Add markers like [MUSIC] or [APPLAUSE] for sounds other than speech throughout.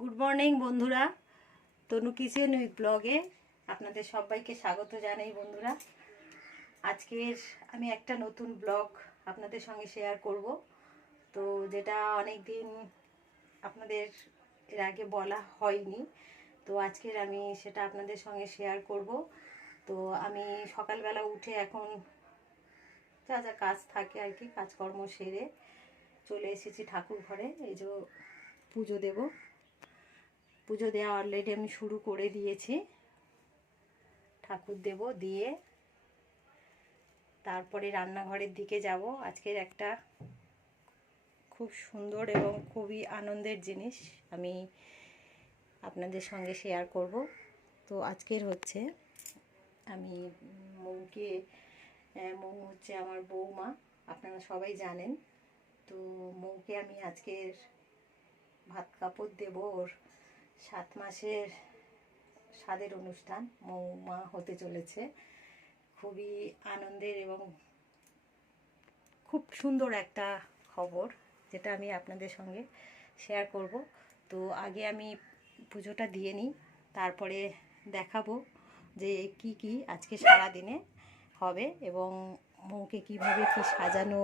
Good morning বন্ধুরা। তনু kitchen with ব্লগে আপনাদের সবাইকে স্বাগত জানাই, বন্ধুরা। আজকের আমি একটা নতুন ব্লগ আপনাদের সঙ্গে শেয়ার করব। তো যেটা অনেক দিন আপনাদের এর আগে বলা হয়নি, তো আজকের আমি সেটা আপনাদের সঙ্গে শেয়ার করব। তো আমি সকালবেলা উঠে এখন যা যা কাজ থাকে আর কি, কাজকর্ম সেরে চলে এসেছি ঠাকুর ঘরে এই যে পুজো দেব। পুজো দেওয়া অলরেডি আমি শুরু করে দিয়েছি। ঠাকুর দেব দিয়ে তারপরে রান্নাঘরের দিকে যাব। আজকের একটা খুব সুন্দর এবং খুবই আনন্দের জিনিস আমি আপনাদের সঙ্গে শেয়ার করব। তো আজকের হচ্ছে আমি মৌকে মৌ হচ্ছে আমার বৌমা, আপনারা সবাই জানেন। তো মৌকে আমি আজকের ভাত কাপড় দেব ওর। সাত মাসের স্বাদের অনুষ্ঠান মৌমা হতে চলেছে। খুবই আনন্দের এবং খুব সুন্দর একটা খবর যেটা আমি আপনাদের সঙ্গে শেয়ার করব। তো আগে আমি পুজোটা দিয়ে নিই, তারপরে দেখাবো যে কি কি আজকে সারা দিনে হবে এবং মৌকে কীভাবে কি সাজানো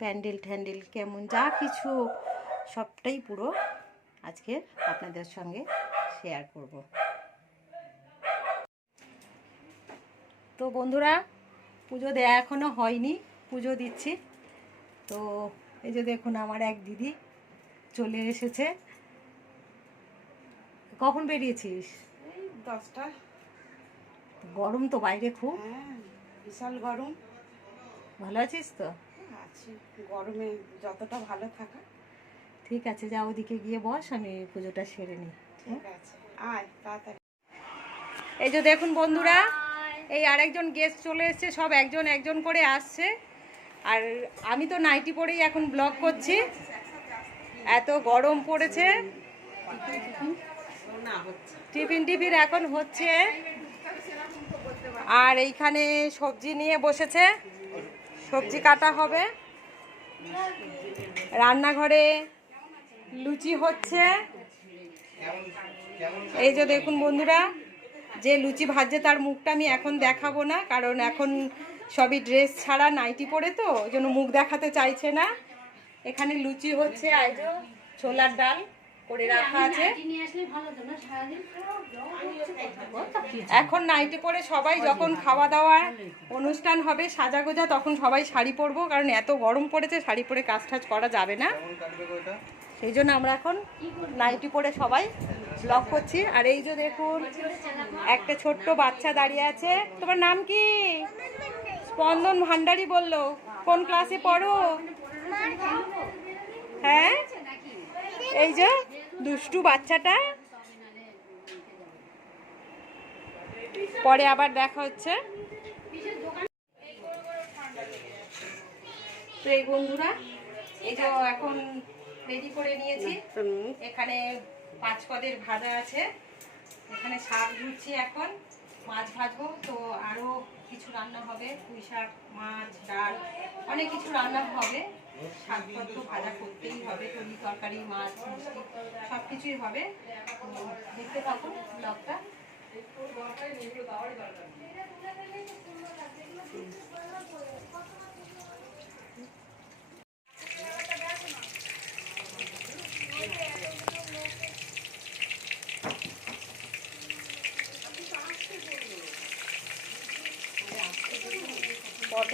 প্যান্ডেল ট্যান্ডেল কেমন, যা কিছু সবটাই পুরো আজকে আপনাদের সঙ্গে শেয়ার করব। তো বন্ধুরা পুজো দেয়া এখনও হয়নি পুজো দিচ্ছি। তো এই যে দেখুন আমার এক দিদি চলে এসেছে। কখন বেরিয়েছিস? এই দশটা। গরম তো বাইরে খুব। হ্যাঁ বিশাল গরম। ভালো আছিস তো? আছে। গরমে যতটা ভালো থাকা। ঠিক আছে যা ওদিকে গিয়ে বস আমি পুজোটা সেরে নিই। ঠিক আছে আয় তাড়াতাড়ি। এই যে দেখুন বন্ধুরা এই আরেকজন গেস্ট চলে এসেছে সব একজন একজন করে আসছে। আর আমি তো নাইটি পরেই এখন ব্লগ করছি। এত গরম পড়েছে। টিফিন টিফিন এখন হচ্ছে। আর এইখানে সবজি নিয়ে বসেছে। সবজি কাটা হবে। রান্নাঘরে লুচি হচ্ছে। এই যে দেখুন বন্ধুরা যে লুচি ভাজছে তার মুখটা আমি এখন দেখাবো না কারণ এখন সবই ড্রেস ছাড়া নাইটি পরে তো ওই জন্য মুখ দেখাতে চাইছে না। এখানে লুচি হচ্ছে আইজো ছোলার ডাল করে রাখা আছে। এখন নাইটি পরে সবাই যখন খাওয়া দাওয়া অনুষ্ঠান হবে সাজাগোজা তখন সবাই শাড়ি পরবো কারণ এত গরম পড়েছে শাড়ি পরে কাজ টাজ করা যাবে না। সেই জন্য আমরা এখন নাইটি পরে সবাই ব্লগ করছি। আর এই যে দেখুন, একটা ছোট্ট বাচ্চা দাঁড়িয়ে আছে। তোমার নাম কি? স্পন্দন ভান্ডারি বলল। কোন ক্লাসে পড়ো? হ্যাঁ? এই যে দুষ্টু বাচ্চাটা। পরে আবার দেখা হচ্ছে। তো এই বন্ধুরা, এই যে এখন রেডি করে নিয়েছি। এখানে পাঁচ পদের ভাজা আছে। এখানে শাক ধুচ্ছি এখন মাছ ভাজবো তো আরও কিছু রান্না হবে পুঁই শাক মাছ ডাল অনেক কিছু রান্না হবে। শাকপত্র ভাজা করতেই হবে তরি তরকারি মাছ মিষ্টি সব কিছুই হবে দেখতে থাকুন ব্লগটা।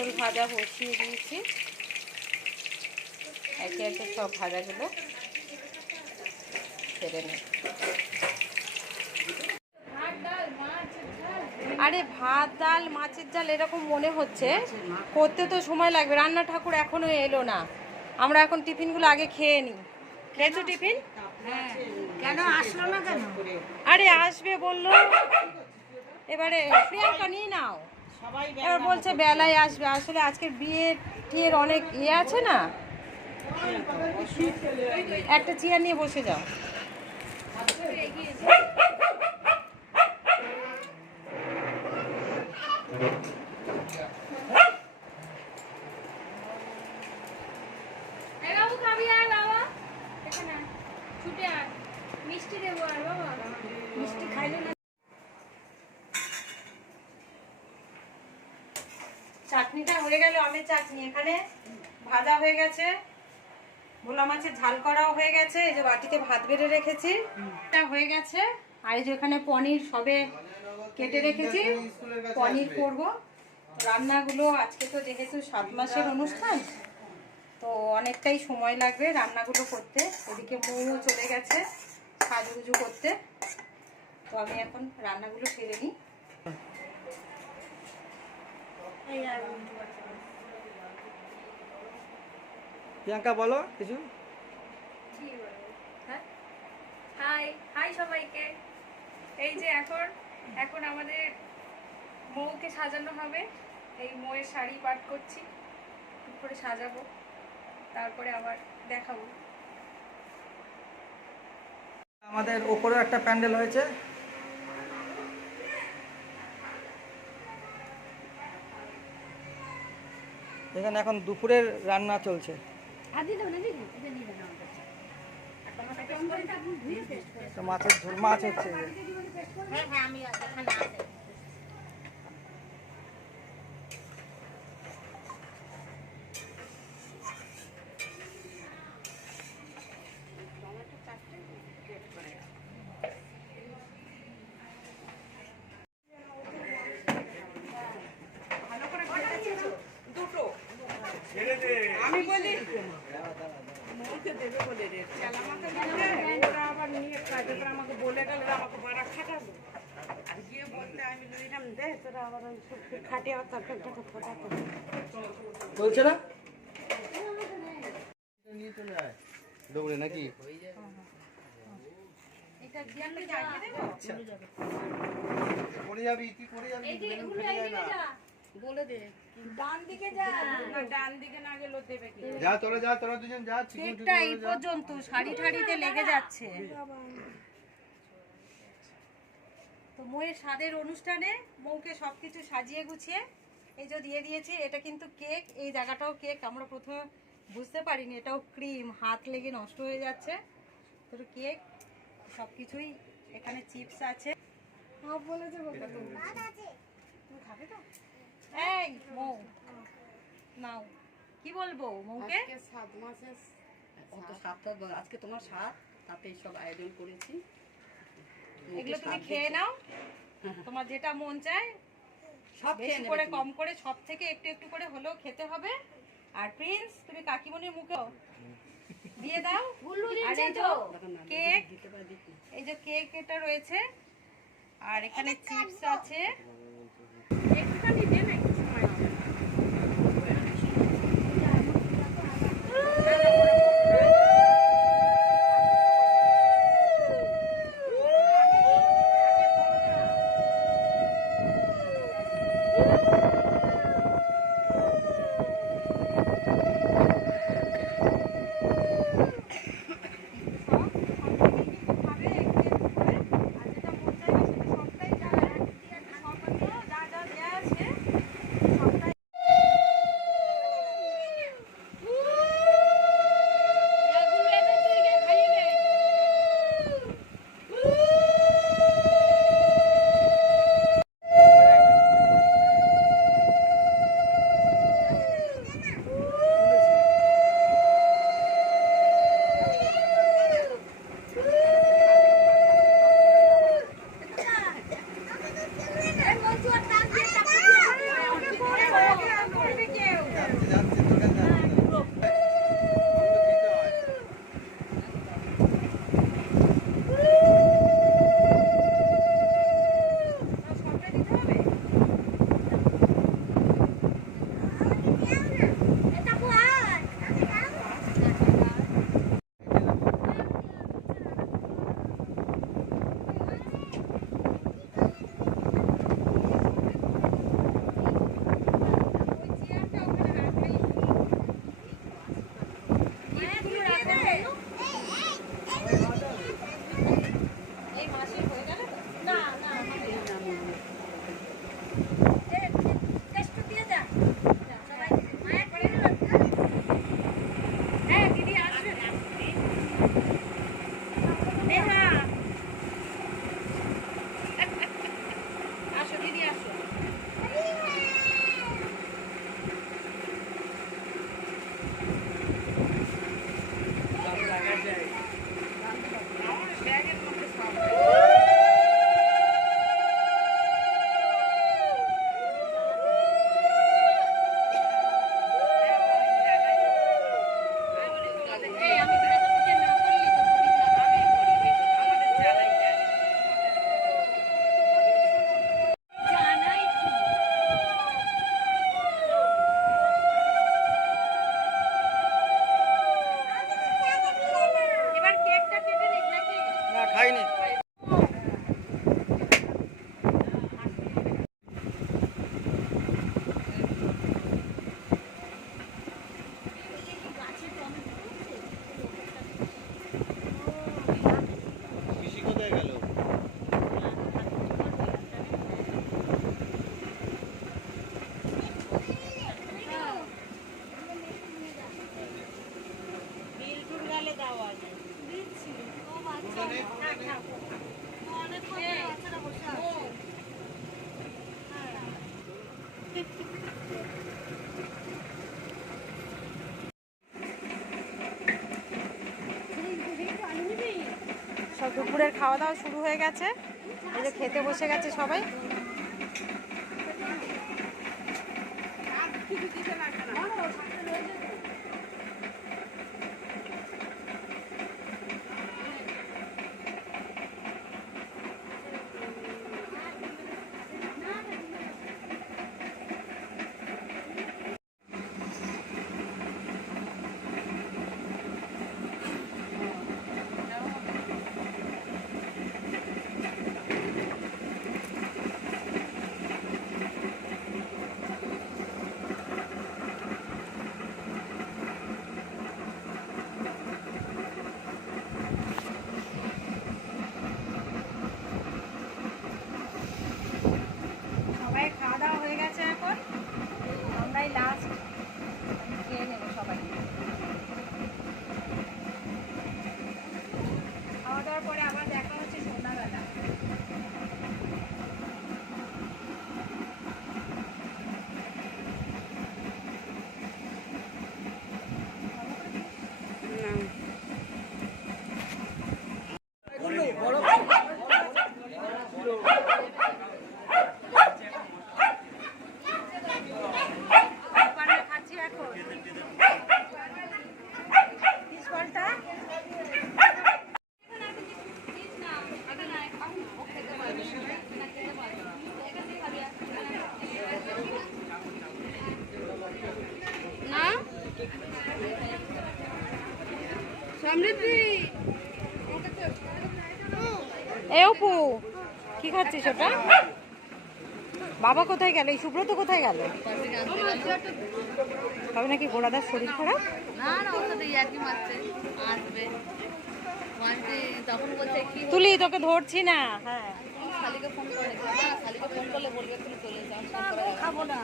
পটল ভাজা বসিয়ে দিয়েছি। একে একে সব ভাজাগুলো ছেড়ে নেই আরে ভাত ডাল মাছের ডাল এরকম মনে হচ্ছে। করতে তো সময় লাগবে। রান্না ঠাকুর এখনও এলো না। আমরা এখন টিফিনগুলো আগে খেয়ে নিই। খেয়েছো টিফিন? কেন আসলো না কেন? আরে আসবে বলল। এবারে প্রিয়াঙ্কা নিয়ে নাও। এবার বলছে বেলায় আসবে। আসলে আজকের বিয়ের টিয়ের অনেক ইয়ে আছে না? একটা চেয়ার নিয়ে বসে যাও। Thank খাবি আয় বাবা এখানে আয়। ছুটে আয় মিষ্টি দেবো আর বাবা মিষ্টি খাইলো না চাটনিটা হয়ে গেল আমের চাটনি এখানে ভাজা হয়ে গেছে, ভোলা মাছের ঝাল করাও হয়ে গেছে, এই যে বাটিতে ভাত বেড়ে রেখেছি। হয়ে গেছে, আর এই যে এখানে পনির সবে কেটে রেখেছি, পনির করব। রান্নাগুলো আজকে তো যেহেতু সাত মাসের অনুষ্ঠান, তো অনেকটাই সময় লাগবে রান্নাগুলো করতে। ওদিকে মৌও চলে গেছে সাজুগুজু করতে, তো আমি এখন রান্নাগুলো সেরে নিই এই আর উল্টো পাল্টা না। প্রিয়াঙ্কা বলো কিছু। হ্যাঁ? হাই হাই সবাইকে। এই যে এখন এখন আমাদের মৌকে সাজানো হবে। এই মৌয়ের শাড়ি পাট করছি করে সাজাবো। তারপরে আবার দেখাবো। আমাদের ওপরেও একটা প্যান্ডেল হয়েছে। এখানে এখন দুপুরের রান্না চলছে। মাছের ঝোল মাছ হচ্ছে। আমি যে। আমি বলি দেবে বলে আমাকে ওরা আবার নিয়ে কাজে করে আমাকে বলে গেল আমাকে বড় আর গিয়ে বলতে আমি লইলাম দে তোরা আবার ওই সব খাটে আবার তরকারিটাকে ফোটাতে চলছে না। দৌড়ে নাকি এটা দেবো পড়ে যাবি তুই বলে দে। ডান দিকে যা না ডান দিকে না গেলেও দেবে কি? যা তোরা যা তোরা দুজন যা চিকু চিকু এই পর্যন্ত শাড়ি ঠাড়িতে লেগে যাচ্ছে। তো ময়ের স্বাদের অনুষ্ঠানে মৌকে সবকিছু সাজিয়ে গুছিয়ে এই যে দিয়ে দিয়েছি এটা কিন্তু কেক এই জায়গাটাও কেক আমরা প্রথমে বুঝতে পারিনি এটাও ক্রিম হাত লেগে নষ্ট হয়ে যাচ্ছে। তো কেক সব কিছুই এখানে চিপস আছে। খাবে তো? এই মৌ। নাও। কি বলব মৌকে? আজকে সাত মাসের অত সাতটা আজকে তোমার সাত তাতে সব আয়োজন করেছি। এগুলো তুমি খেয়ে নাও। তোমার যেটা মন চায় সব বেশি করে কম করে সব থেকে একটু একটু করে হলেও খেতে হবে। আর প্রিন্স তুমি কাকিমনির মুখেও দিয়ে দাও। আর এই যে কেক এই যে কেক এটা রয়েছে। আর এখানে চিপস আছে। সব দুপুরের খাওয়া দাওয়া শুরু হয়ে গেছে। এই যে খেতে বসে গেছে সবাই সবাই খাওয়া দাওয়া হয়ে গেছে এখন আমরাই লাস্ট খেয়ে নেব সবাই খাওয়া দাওয়ার পরে আবার দেখা হচ্ছে সন্ধ্যাবেলা পান্না খাচ্ছি এখন পিসফলটা না সমৃদ্ধি এ অপু কি খাচ্ছিস ওটা? বাবা কোথায় গেল? এই সুব্রত কোথায় গেল? তবে নাকি গোড়াদার শরীর খারাপ? তুলি তোকে ধরছি না। হ্যাঁ। ফোন করে না শালিকে ফোন করলে বলবে তুমি চলে যাও। খাব না।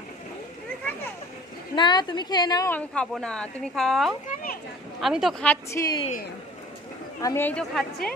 না, তুমি খেয়ে নাও, আমি খাব না। তুমি খাও। আমি তো খাচ্ছি। আমি এই তো খাচ্ছি।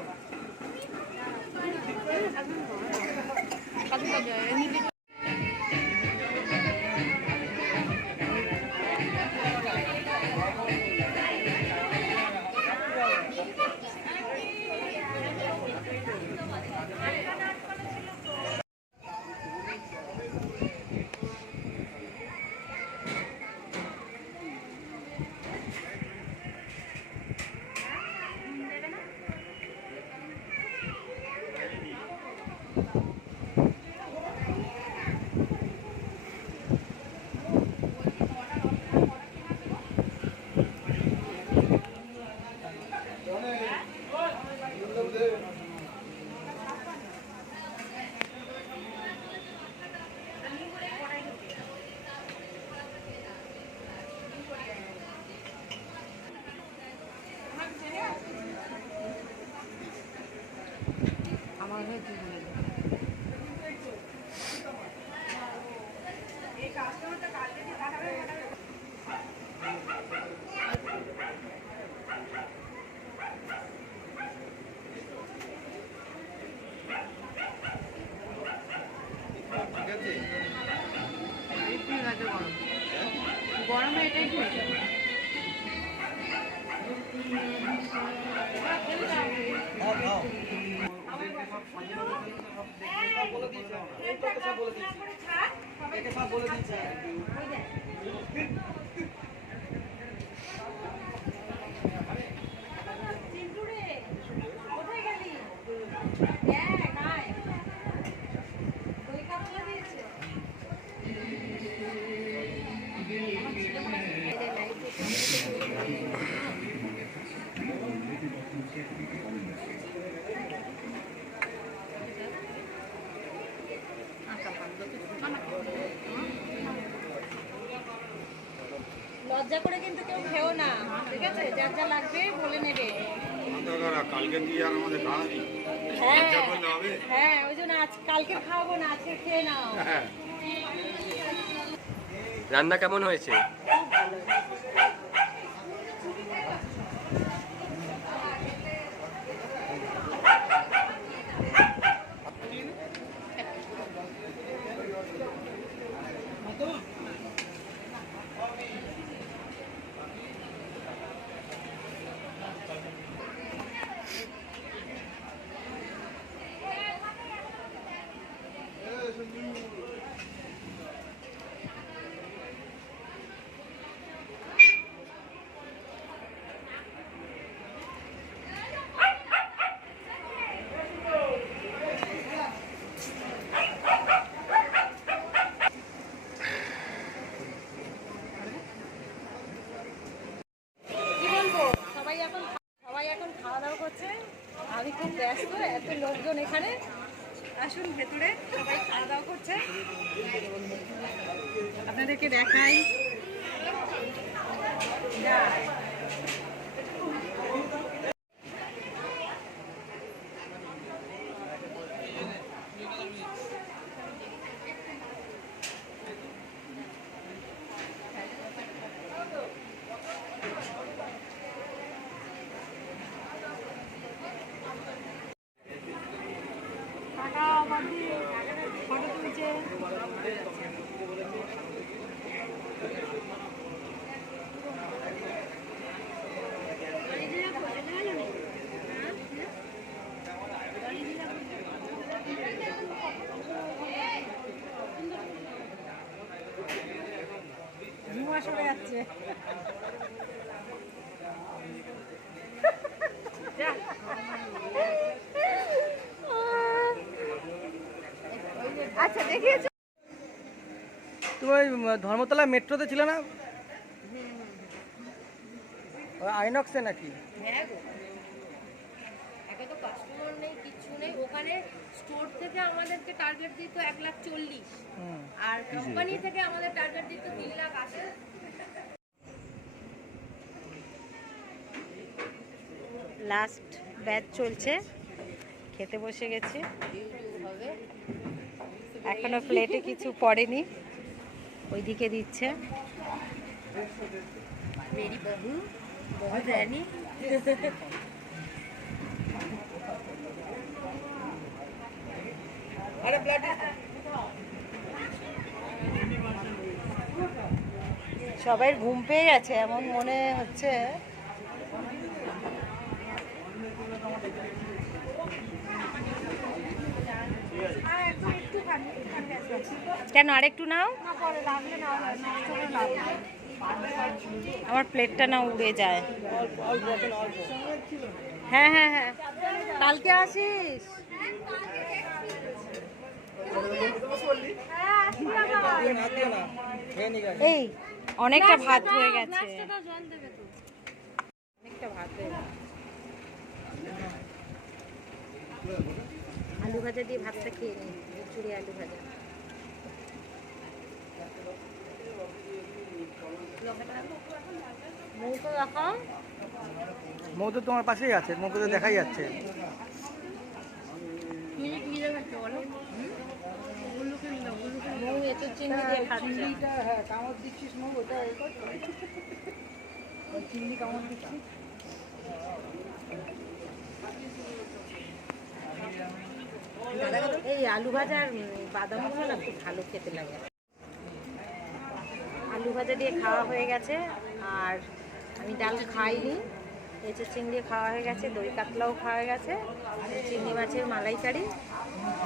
গরমে এটাই খেয়ে বলে এই বলে দিয়েছে লজ্জা করে কিন্তু কেউ খেও না ঠিক আছে? যা যা লাগবে বলে নেবে। কালকে দিয়ে আর আমাদের খাওয়াবি হ্যাঁ হ্যাঁ ওই জন্য আজ কালকে খাওয়াবো না আজকে খেয়ে নাও। হ্যাঁ। রান্না কেমন হয়েছে কি বলব সবাই এখন সবাই এখন খাওয়া দাওয়া করছে আমি খুব ব্যস্ত এত লোকজন এখানে আসুন ভেতরে সবাই খাওয়া দাওয়া করছে আপনাদেরকে দেখাই। যাচ্ছে আচ্ছা দেখিয়েছো? তুমি ওই ধর্মতলা মেট্রোতে ছিল না? ওই আইনক্সে নাকি? হ্যাঁ গো। একে তো কাস্টমার নেই কিচ্ছু নেই। ওখানে স্টোর থেকে আমাদেরকে টার্গেট দিত এক লাখ চল্লিশ। আর কোম্পানি থেকে আমাদের টার্গেট দিত তিন লাখ আশি। লাস্ট ব্যাচ চলছে। খেতে বসে গেছি। এখনও প্লেটে কিছু পড়েনি। ওইদিকে দিচ্ছে। সবাই ঘুম পেয়ে গেছে এমন মনে হচ্ছে। কেন আরেকটু নাও? আমার প্লেটটা না উড়ে যায়। হ্যাঁ হ্যাঁ হ্যাঁ। কালকে আসিস? এই, অনেকটা ভাত হয়ে গেছে। অনেকটা ভাত হয়ে গেছে। আলু ভাজা দিয়ে ভাতটা খেয়ে নিই চুড়ি আলু ভাজা। মৌকে দেখাও মৌ তোমার পাশেই আছে মৌকে তো দেখাই যাচ্ছে। মৌ এত চিনি দিয়ে খাচ্ছে। হ্যাঁ কামড় দিচ্ছিস মৌ ওটা [LAUGHS] চিংড়ি কামড় দিচ্ছিস। এই আলু ভাজা আর বাদাম না খুব ভালো খেতে লাগে। আলু ভাজা দিয়ে খাওয়া হয়ে গেছে আর আমি ডাল খাইনি। এঁচে চিংড়ি খাওয়া হয়ে গেছে দই কাতলাও খাওয়া হয়ে গেছে চিংড়ি মাছের মালাইকারি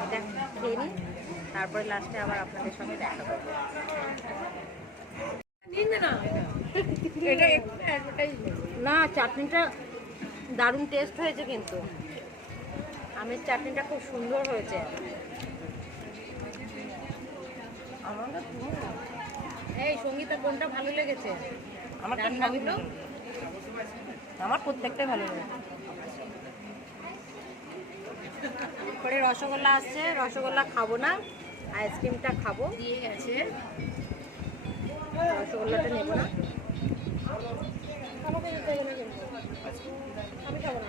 এটা খেয়ে নিই তারপরে লাস্টে আবার আপনাদের সঙ্গে দেখা করব না চাটনিটা দারুণ টেস্ট হয়েছে কিন্তু। আমের চাটনিটা খুব সুন্দর হয়েছে। এই সঙ্গীতা কোনটা ভালো লেগেছে? আমার রান্নাগুলো আমার প্রত্যেকটাই ভালো লেগেছে। পরে রসগোল্লা আসছে। রসগোল্লা খাব না আইসক্রিমটা খাব। দিয়ে গেছে। রসগোল্লাটা নেব না। আমি খাব না।